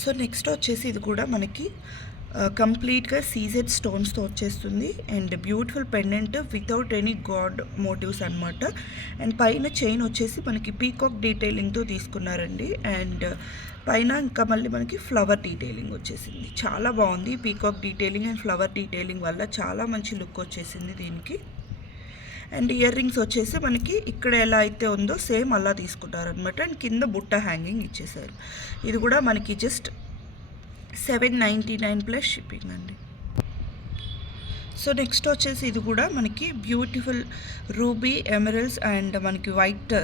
So next వచ్చేసి ఇది కూడా మనకి కంప్లీట్గా సీజెడ్ స్టోన్స్తో వచ్చేస్తుంది and beautiful pendant without any god motifs అనమాట. అండ్ పైన చైన్ వచ్చేసి మనకి పీకాక్ డీటెయిలింగ్తో తీసుకున్నారండి. అండ్ పైన ఇంకా మళ్ళీ మనకి ఫ్లవర్ డీటెయిలింగ్ వచ్చేసింది. చాలా బాగుంది. Peacock detailing and flower detailing వల్ల చాలా మంచి లుక్ వచ్చేసింది దీనికి. అండ్ ఇయర్ రింగ్స్ వచ్చేసి మనకి ఇక్కడ ఎలా అయితే ఉందో సేమ్ అలా తీసుకుంటారనమాట. అండ్ కింద బుట్ట హ్యాంగింగ్ ఇచ్చేసారు. ఇది కూడా మనకి జస్ట్ 799 ప్లస్ షిప్పింగ్ అండి. సో నెక్స్ట్ వచ్చేసి ఇది కూడా మనకి బ్యూటిఫుల్ రూబీ ఎమరల్స్ అండ్ మనకి వైట్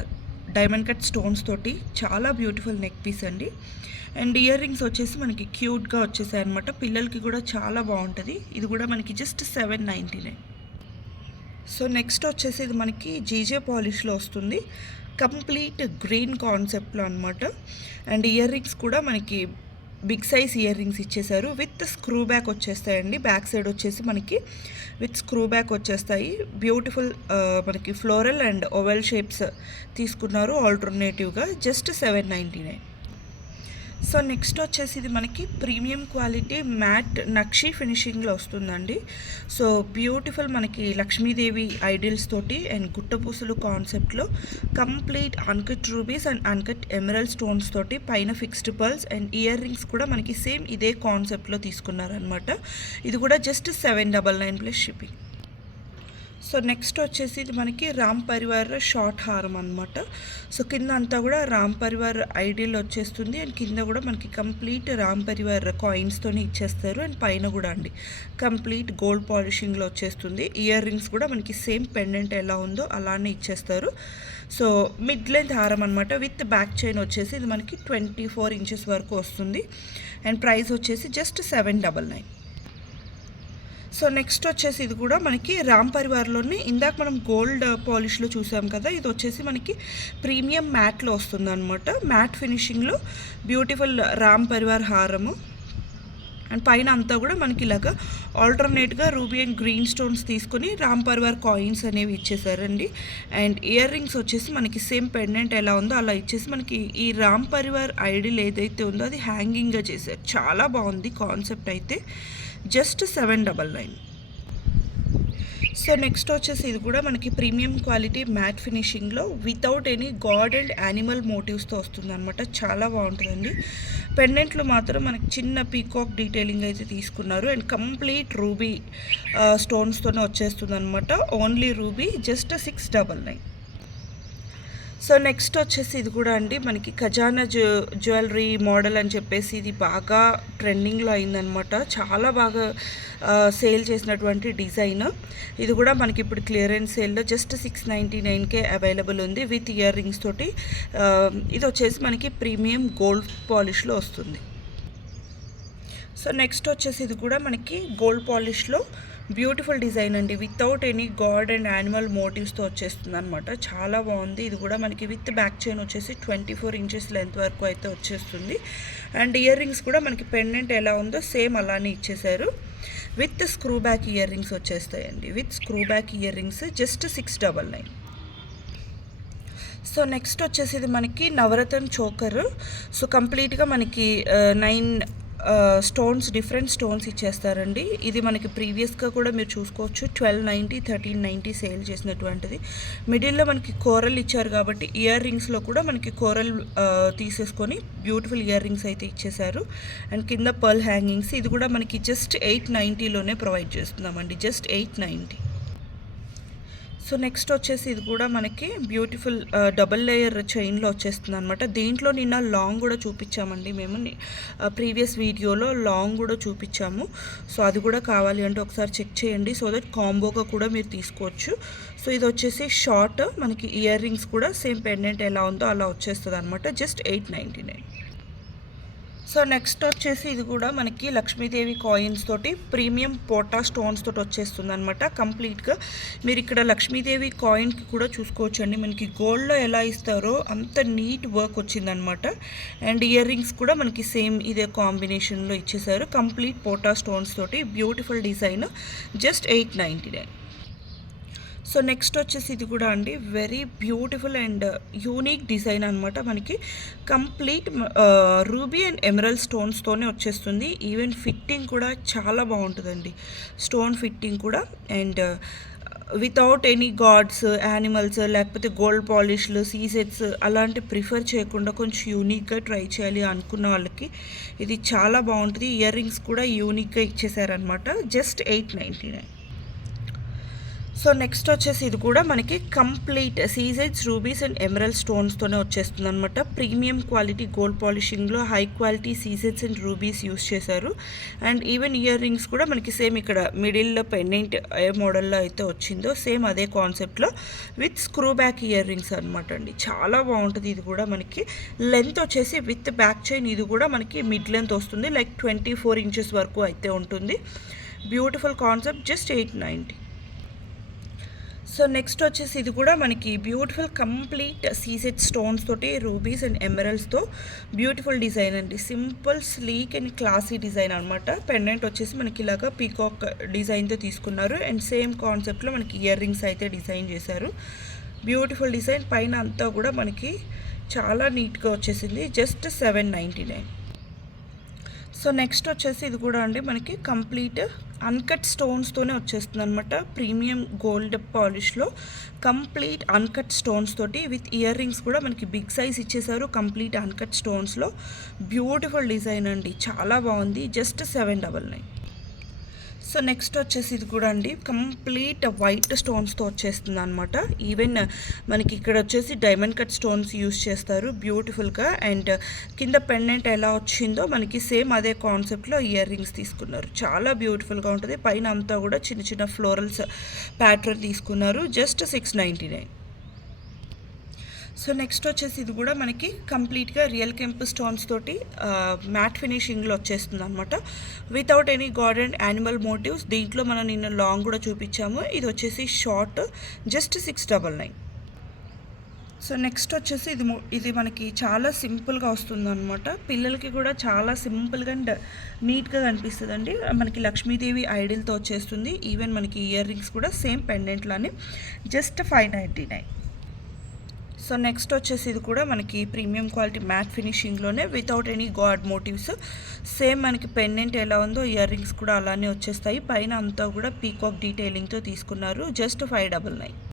డైమండ్ కట్ స్టోన్స్ తోటి చాలా బ్యూటిఫుల్ నెక్ పీస్ అండి. అండ్ ఇయర్ రింగ్స్ వచ్చేసి మనకి క్యూట్గా వచ్చేసాయి అనమాట. పిల్లలకి కూడా చాలా బాగుంటుంది. ఇది కూడా మనకి జస్ట్ 799. సో నెక్స్ట్ వచ్చేసి ఇది మనకి జీజే పాలిష్లో వస్తుంది. కంప్లీట్ గ్రీన్ కాన్సెప్ట్లో అనమాట. అండ్ ఇయర్ రింగ్స్ కూడా మనకి బిగ్ సైజ్ ఇయర్ రింగ్స్ ఇచ్చేసారు. విత్ స్క్రూ బ్యాక్ వచ్చేస్తాయండి. బ్యాక్ సైడ్ వచ్చేసి మనకి విత్ స్క్రూ బ్యాక్ వచ్చేస్తాయి. బ్యూటిఫుల్ మనకి ఫ్లోరల్ అండ్ ఓవెల్ షేప్స్ తీసుకున్నారు ఆల్టర్నేటివ్గా. జస్ట్ 799. సో నెక్స్ట్ వచ్చేసి ఇది మనకి ప్రీమియం క్వాలిటీ మ్యాట్ నక్షి ఫినిషింగ్లో వస్తుందండి. సో బ్యూటిఫుల్ మనకి లక్ష్మీదేవి ఐడిల్స్ తోటి అండ్ గుట్టపూసలు కాన్సెప్ట్లో complete uncut rubies and uncut emerald stones తోటి పైన fixed pearls and ear rings కూడా మనకి సేమ్ ఇదే కాన్సెప్ట్లో తీసుకున్నారనమాట. ఇది కూడా just 799 plus shipping. So next వచ్చేసి ఇది మనకి రామ్ పరివార్ షార్ట్ హారం అనమాట. సో కింద అంతా కూడా రామ్ పరివార్ ఐడియల్ వచ్చేస్తుంది. అండ్ కింద కూడా మనకి కంప్లీట్ రామ్ పరివార్ కాయిన్స్తోనే ఇచ్చేస్తారు. అండ్ పైన కూడా అండి కంప్లీట్ గోల్డ్ పాలిషింగ్లో వచ్చేస్తుంది. ఇయర్ రింగ్స్ కూడా మనకి సేమ్ పెండెంట్ ఎలా ఉందో అలానే ఇచ్చేస్తారు. సో మిడ్ లెంత్ హారం అనమాట. విత్ బ్యాక్ చైన్ వచ్చేసి ఇది మనకి 24 ఇంచెస్ వరకు వస్తుంది. అండ్ ప్రైస్ వచ్చేసి జస్ట్ 799. సో నెక్స్ట్ వచ్చేసి ఇది కూడా మనకి రామ్ పరివార్లోనే ఇందాక మనం గోల్డ్ పాలిష్లో చూసాం కదా, ఇది వచ్చేసి మనకి ప్రీమియం మ్యాట్లో వస్తుంది అనమాట. మ్యాట్ ఫినిషింగ్లో బ్యూటిఫుల్ రామ్ పరివార్ హారము. అండ్ పైన అంతా కూడా మనకి ఇలాగా ఆల్టర్నేట్గా రూబీ అండ్ గ్రీన్ స్టోన్స్ తీసుకొని రామ్ పరివార్ కాయిన్స్ అనేవి ఇచ్చేసారండి. అండ్ ఇయర్ రింగ్స్ వచ్చేసి మనకి సేమ్ పెండెంట్ ఎలా ఉందో అలా ఇచ్చేసి మనకి ఈ రామ్ పరివార్ ఐడిల్ ఏదైతే ఉందో అది హ్యాంగింగ్గా చేశారు. చాలా బాగుంది కాన్సెప్ట్ అయితే. జస్ట్ 799. సో నెక్స్ట్ వచ్చేసి ఇది కూడా మనకి ప్రీమియం క్వాలిటీ మ్యాట్ ఫినిషింగ్లో without any god and animal మోటివ్స్తో వస్తుంది అనమాట. చాలా బాగుంటుందండి. పెండెంట్లు మాత్రం మనకి చిన్న పీకాక్ డీటెయిలింగ్ అయితే తీసుకున్నారు. అండ్ కంప్లీట్ రూబీ స్టోన్స్తోనే వచ్చేస్తుంది అనమాట. Only ruby. Just 699. So next వచ్చేసి ఇది కూడా అండి మనకి ఖజానా జ్యువెలరీ మోడల్ అని చెప్పేసి ఇది బాగా ట్రెండింగ్లో అయిందనమాట. చాలా బాగా సేల్ చేసినటువంటి డిజైన్. ఇది కూడా మనకి ఇప్పుడు క్లియరెన్స్ సేల్లో జస్ట్ 699కే అవైలబుల్ ఉంది విత్ ఇయర్ రింగ్స్ తోటి. ఇది వచ్చేసి మనకి ప్రీమియం గోల్డ్ పాలిష్లో వస్తుంది. సో నెక్స్ట్ వచ్చేసి ఇది కూడా మనకి గోల్డ్ పాలిష్లో బ్యూటిఫుల్ డిజైన్ అండి. Without any god and animal మోటివ్స్తో వచ్చేస్తుంది అనమాట. చాలా బాగుంది. ఇది కూడా మనకి విత్ బ్యాక్ చైన్ వచ్చేసి 24 ఇంచెస్ లెంత్ వరకు అయితే వచ్చేస్తుంది. అండ్ ఇయర్ రింగ్స్ కూడా మనకి పెండెంట్ ఎలా ఉందో సేమ్ అలానే ఇచ్చేసారు. With screw back ear rings వచ్చేస్తాయండి. With screw back ear rings just 699. So next వచ్చేసి ఇది మనకి నవరత్న చోకర్. సో కంప్లీట్గా మనకి 9 స్టోన్స్ డిఫరెంట్ స్టోన్స్ ఇచ్చేస్తారండి. ఇది మనకి ప్రీవియస్గా కూడా మీరు చూసుకోవచ్చు 1290 1390 సేల్ చేసినటువంటిది. మిడిల్లో మనకి కోరల్ ఇచ్చారు కాబట్టి ఇయర్ రింగ్స్లో కూడా మనకి కోరల్ తీసేసుకొని బ్యూటిఫుల్ ఇయర్ రింగ్స్ అయితే ఇచ్చేసారు. అండ్ కింద పర్ల్ హ్యాంగింగ్స్. ఇది కూడా మనకి జస్ట్ 890లోనే ప్రొవైడ్ చేస్తున్నామండి. జస్ట్ 890. సో నెక్స్ట్ వచ్చేసి ఇది కూడా మనకి బ్యూటిఫుల్ డబుల్ లేయర్ చైన్లో వచ్చేస్తుంది అనమాట. దీంట్లో నిన్న లాంగ్ కూడా చూపించామండి మేము. ప్రీవియస్ వీడియోలో లాంగ్ కూడా చూపించాము. సో అది కూడా కావాలి అంటే ఒకసారి చెక్ చేయండి. సో దట్ కాంబోగా కూడా మీరు తీసుకోవచ్చు. సో ఇది వచ్చేసి షార్ట్. మనకి ఇయర్ రింగ్స్ కూడా సేమ్ పెండెంట్ ఎలా ఉందో అలా వచ్చేస్తుంది అనమాట. జస్ట్ 899. సో నెక్స్ట్ వచ్చేసి ఇది కూడా మనకి లక్ష్మీదేవి కాయిన్స్ తోటి ప్రీమియం పోటా స్టోన్స్ తోటి వచ్చేస్తుంది అనమాట. కంప్లీట్గా మీరు ఇక్కడ లక్ష్మీదేవి కాయిన్కి కూడా చూసుకోవచ్చండి. మనకి గోల్డ్లో ఎలా ఇస్తారో అంత నీట్ వర్క్ వచ్చిందనమాట. అండ్ ఇయర్ రింగ్స్ కూడా మనకి సేమ్ ఇదే కాంబినేషన్లో ఇచ్చేసారు. కంప్లీట్ పోటా స్టోన్స్ తోటి beautiful design. Just 899. So next వచ్చేసి ఇది కూడా అండి very beautiful and unique design అనమాట. మనకి కంప్లీట్ రూబీ అండ్ ఎమరల్డ్ స్టోన్స్తోనే వచ్చేస్తుంది. ఈవెన్ ఫిట్టింగ్ కూడా చాలా బాగుంటుందండి, స్టోన్ ఫిట్టింగ్ కూడా. And without any gods, animals, లేకపోతే గోల్డ్ పాలిష్లు, సీసెట్స్ అలాంటి ప్రిఫర్ చేయకుండా కొంచెం యూనిక్గా ట్రై చేయాలి అనుకున్న వాళ్ళకి ఇది చాలా బాగుంటుంది. ఇయర్ రింగ్స్ కూడా యూనిక్గా ఇచ్చేసారనమాట, జస్ట్ 899. సో నెక్స్ట్ వచ్చేసి ఇది కూడా మనకి కంప్లీట్ సీజెడ్స్, రూబీస్ అండ్ ఎమరల్డ్ స్టోన్స్తోనే వచ్చేస్తుంది అనమాట. ప్రీమియం క్వాలిటీ గోల్డ్ పాలిషింగ్లో హై క్వాలిటీ సీజెడ్స్ అండ్ రూబీస్ యూస్ చేశారు. అండ్ ఈవెన్ ఇయర్ రింగ్స్ కూడా మనకి సేమ్ ఇక్కడ మిడిల్లో పెండెంట్ ఏ మోడల్లో అయితే వచ్చిందో సేమ్ అదే కాన్సెప్ట్లో with screw back ear rings అనమాట అండి. చాలా బాగుంటుంది. ఇది కూడా మనకి లెంత్ వచ్చేసి విత్ బ్యాక్ చైన్ ఇది కూడా మనకి మిడ్ లెంత్ వస్తుంది, లైక్ 24 ఇంచెస్ వరకు అయితే ఉంటుంది. Beautiful concept, just 890. So next వచ్చేసి ఇది కూడా మనకి బ్యూటిఫుల్ కంప్లీట్ సీసెట్ స్టోన్స్ తోటి రూబీస్ అండ్ ఎమరల్డ్స్తో బ్యూటిఫుల్ డిజైన్ అండి. Simple, sleek and classy design అనమాట. పెండెంట్ వచ్చేసి మనకి ఇలాగా పీకాక్ డిజైన్తో తీసుకున్నారు. అండ్ సేమ్ కాన్సెప్ట్లో మనకి ఇయర్ రింగ్స్ అయితే డిజైన్ చేశారు. బ్యూటిఫుల్ డిజైన్, పైన అంతా కూడా మనకి చాలా నీట్గా వచ్చేసింది, జస్ట్ 799. సో నెక్స్ట్ వచ్చేసి ఇది కూడా అండి మనకి కంప్లీట్ అన్కట్ స్టోన్స్తోనే వచ్చేస్తుంది అనమాట. ప్రీమియం గోల్డ్ పాలిష్లో కంప్లీట్ అన్కట్ స్టోన్స్ తోటి విత్ ఇయర్ రింగ్స్ కూడా మనకి బిగ్ సైజ్ ఇచ్చేసారు. కంప్లీట్ అన్కట్ స్టోన్స్లో బ్యూటిఫుల్ డిజైన్ అండి, చాలా బాగుంది, జస్ట్ 799. సో నెక్స్ట్ వచ్చేసి ఇది కూడా అండి కంప్లీట్ వైట్ స్టోన్స్తో వచ్చేస్తుంది అనమాట. ఈవెన్ మనకి ఇక్కడ వచ్చేసి డైమండ్ కట్ స్టోన్స్ యూస్ చేస్తారు బ్యూటిఫుల్గా. అండ్ కింద పెండెంట్ ఎలా వచ్చిందో మనకి సేమ్ అదే కాన్సెప్ట్లో ఇయర్ రింగ్స్ తీసుకున్నారు. చాలా బ్యూటిఫుల్గా ఉంటుంది. పైన అంతా కూడా చిన్న చిన్న ఫ్లోరల్స్ ప్యాటర్న్ తీసుకున్నారు, జస్ట్ 699. సో నెక్స్ట్ వచ్చేసి ఇది కూడా మనకి కంప్లీట్గా రియల్ కెంప్ స్టోన్స్ తోటి మ్యాట్ ఫినిషింగ్లో వచ్చేస్తుంది అనమాట, without any god and animal motifs. దీంట్లో మనం నిన్న లాంగ్ కూడా చూపించాము, ఇది వచ్చేసి షార్ట్, జస్ట్ 699. సో నెక్స్ట్ వచ్చేసి ఇది మనకి చాలా సింపుల్గా వస్తుంది అనమాట. పిల్లలకి కూడా చాలా సింపుల్గా అండ్ నీట్గా కనిపిస్తుంది అండి. మనకి లక్ష్మీదేవి ఐడిల్తో వచ్చేస్తుంది. ఈవెన్ మనకి ఇయర్ రింగ్స్ కూడా సేమ్ పెండెంట్లానే, జస్ట్ 599. సో నెక్స్ట్ వచ్చేసి ఇది కూడా మనకి ప్రీమియం క్వాలిటీ మ్యాట్ ఫినిషింగ్లోనే వితౌట్ ఎనీ గాడ్ మోటివ్స్. సేమ్ మనకి పెండెంట్ ఎలా ఉందో ఇయర్ రింగ్స్ కూడా అలానే వచ్చేస్తాయి. పైన అంతా కూడా పీకాక్ డీటెయిలింగ్తో తీసుకున్నారు, జస్ట్ 599.